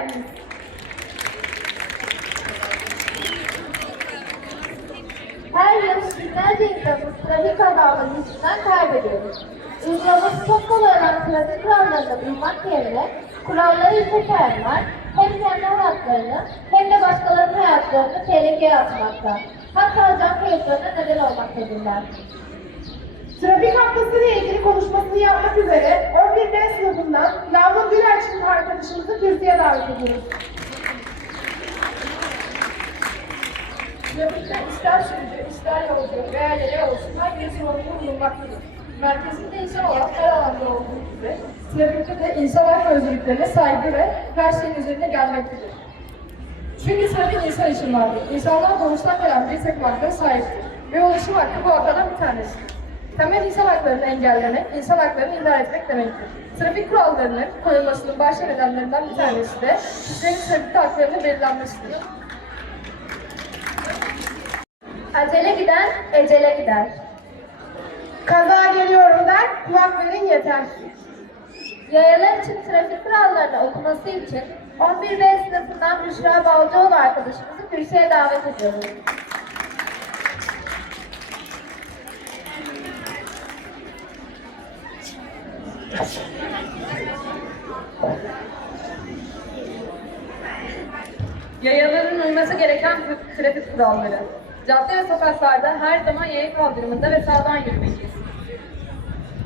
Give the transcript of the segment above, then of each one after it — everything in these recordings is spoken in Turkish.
geldiniz. Her yıl binlerce insanımız trafik kazaları yüzünden kaybediyoruz. Uygulaması çok kolay olan trafik kurallarına uymak yerine kuralları ise sayanlar hem kendi hayatlarını hem de başkalarının hayatlarını tehlikeye atmakta. Hatta can kayıplarına neden olmaktadırlar. Trafik haftası ile ilgili konuşmasını yapmak üzere 11 B sınıfından Lavlı Gülerçin arkadaşımızı kürsüye davet ediyoruz. Trafikte ister sürücü, ister yolcu veya yaya olsun herkes sorumlu bulunmaktadır. Merkezinde insan olarak her alanda olduğu gibi, trafikte de insan hak özgürlüklerine saygı ve her şeyin üzerine gelmektedir. Çünkü trafik insan için vardır. İnsanlar doğuştan gelen bir takım haklara sahiptir. Ve ulaşım hakkı bu haklardan bir tanesidir. Temel insan haklarını engellemek, insan haklarını ihlal etmek demektir. Trafik kurallarının koyulmasının başlı nedenlerinden bir tanesi de kişilerin trafikte haklarının belirlenmesidir. Acele giden ecele gider. Kaza geliyorum der, kulak verin yeter. Yayalar için trafik kurallarını okuması için 11 B sınıfından Büşra Balcıoğlu arkadaşımızı kürsüye davet ediyoruz. Yayaların uyması gereken trafik kuralları. Cadde ve sokaklarda her zaman yaya kaldırımında ve sağdan yürümeliyiz.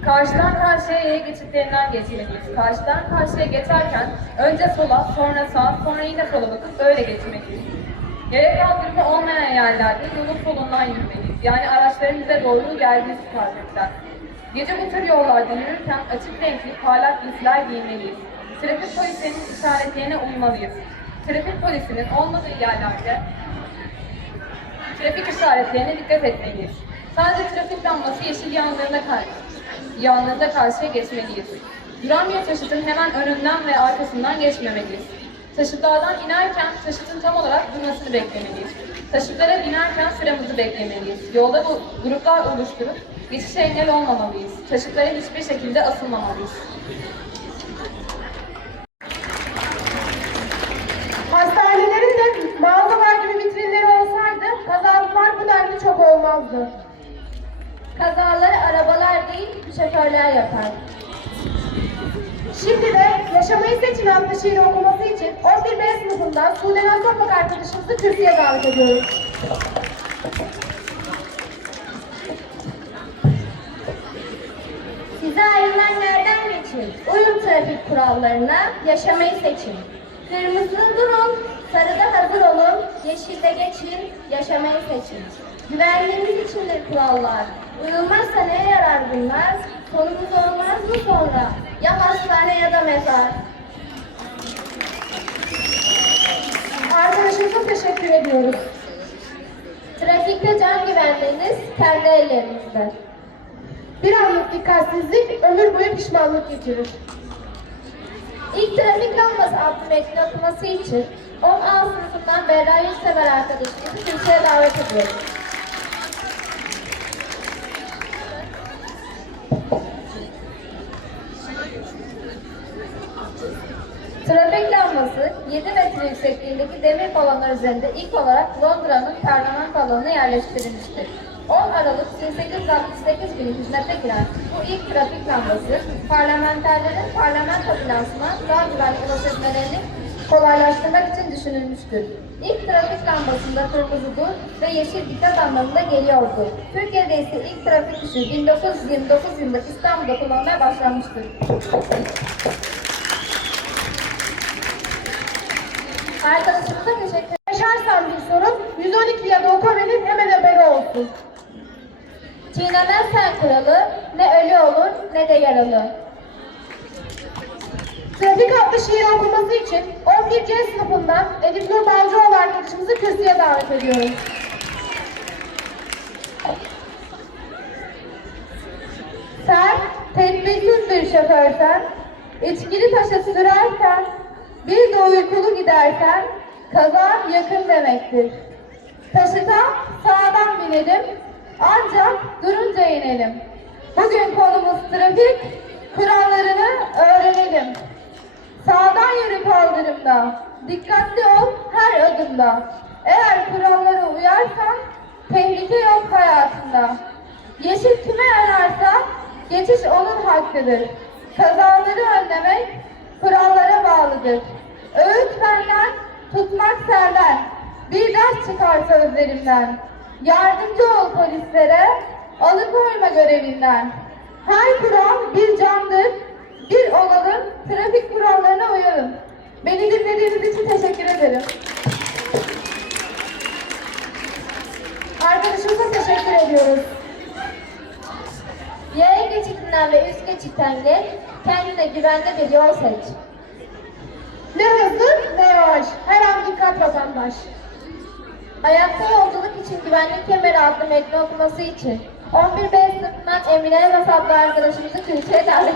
Karşıdan karşıya yaya geçitlerinden geçmeliyiz. Karşıdan karşıya geçerken önce sola, sonra sağa, sonra yine sola bakıp öyle geçmeliyiz. Yaya kaldırımı olmayan yerlerde yolun solundan yürümeliyiz. Yani araçların bize doğru gelmesi tarzında. Gece bu tür yollarda yürürken açık renkli parlak giysiler giymeliyiz. Trafik polisinin işaretlerine uymalıyız. Trafik polisinin olmadığı yerlerde trafik işaretlerine dikkat etmeliyiz. Sadece trafik lambası yeşil yandığında karşı, yandığında karşıya geçmeliyiz. Duran bir taşıtın hemen önünden ve arkasından geçmemeliyiz. Taşıtlardan inerken taşıtın tam olarak durmasını beklemeliyiz. Taşıtlara binerken sıramızı beklemeliyiz. Yolda gruplar oluşturup geçişe engel olmamalıyız. Taşıtlara hiçbir şekilde asılmamalıyız. Hastanelerin de mağazalar gibi vitrinleri olsaydı kazalar bu denli çok olmazdı. Kazaları arabalar değil, şoförler yapar. Şimdi de Yaşamayı Seçin adlı şiiri okuması için 11 B sınıfından Sudenan Topak arkadaşımızı kürsüye davet ediyoruz. Uyun trafik kurallarına, yaşamayı seçin. Kırmızıda durun, sarıda hazır olun, yeşilde geçin, yaşamayı seçin. Güvenliğimiz içindir kurallar. Uyulmazsa neye yarar bunlar? Sonumuz olmaz mı sonra? Ya hastane ya da mezar. Arkadaşımıza teşekkür ediyoruz. Trafikte can güvenliğiniz kendi ellerinizde. Bir anlık dikkatsizlik ömür boyu pişmanlık getirir. İlk trafik lambası adlı metni okuması için 10A sınıfından Berra Yurtsever arkadaşımızı kürsüye davet ediyoruz. Trafik lambası 7 metre yüksekliğindeki demir balonlar üzerinde ilk olarak Londra'nın parlament alanına yerleştirilmiştir. 10 Aralık 1868 günü hizmete giren bu ilk trafik lambası parlamenterlerin parlamento binasına daha güvenli ulaşabilmelerini kolaylaştırmak için düşünülmüştür. İlk trafik lambasında kırmızı dur ve yeşil dikkat anlamında geliyordu. Türkiye'de ise ilk trafik ışığı 1929 yılında İstanbul'da kullanmaya başlanmıştır. Arkadaşımıza teşekkür Yaşarsan bir sorun 112 ya da OKAVE'nin hemen haberi olsun. Kuralı ne ölü olur ne de yaralı. Trafik adlı şiir okuması için 11 C sınıfından Elif Nur Balcıoğlu arkadaşımızı kürsüye davet ediyoruz. Sen tedbirsiz bir şoförsen, içkili taşı sürerken, bir de uykulu gidersen, kaza yakın demektir. Taşıta sağdan binelim, ancak durunca inelim. Bugün konumuz trafik, kurallarını öğrenelim. Sağdan yürü kaldırımda. Dikkatli ol her adımda. Eğer kurallara uyarsan tehlike yok hayatında. Yeşil kime ararsa geçiş onun hakkıdır. Kazaları önlemek kurallara bağlıdır. Öğüt benden, tutmak senden. Bir ders çıkar sözlerimden. Yardımcı ol polislere, alıkoyma görevinden. Her kural bir candır, bir olalım, trafik kurallarına uyalım. Beni dinlediğiniz için teşekkür ederim. Arkadaşımıza teşekkür ediyoruz. Yaya geçitinden ve üst geçitten geç, kendine güvenli bir yol seç. Ne hızlı ne yavaş. Her an dikkat vatandaş. Ayakta yolculuk için güvenlik kemeri adlı metni okuması için 11 B sınıfından Emine Elmas adlı arkadaşımızı kürsüye davet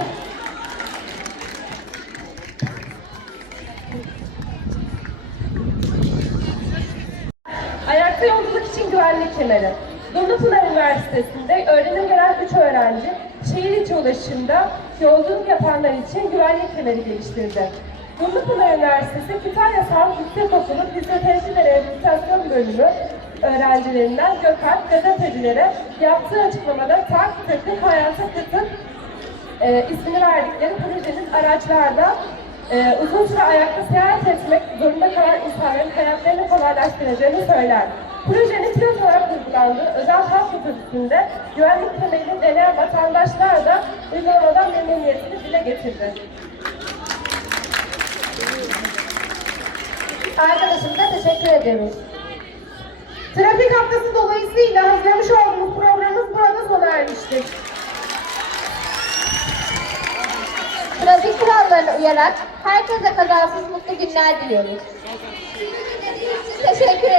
Ayakta yolculuk için güvenlik kemeri. Dumlupınar Üniversitesi'nde öğrenim gören 3 öğrenci şehir içi ulaşımda yolculuk yapanlar için güvenlik kemeri geliştirdi. Dumlupınar Üniversitesi Kütahya Sağlık Yüksekokulu Fizyoterapi ve Rehabilitasyon Bölümü öğrencilerinden Gökalp gazetecilere yaptığı açıklamada tak takıp hayata katın e, ismini verdikleri projenin araçlarda e, uzun süre ayakta seyahat etmek zorunda kalan insanların hayatlarını kolaylaştıracağını söyler. Projenin pilot olarak uygulandığı özel halk otobüsünde güvenlik kemerini deneyen vatandaşlar da uygulamadan memnuniyetini dile getirdi. Arkadaşımıza teşekkür ediyoruz. Trafik haftası dolayısıyla hazırlamış olduğumuz programımız burada sona ermiştir. Trafik kurallarına uyarak herkese kazasız mutlu günler diliyoruz. Teşekkür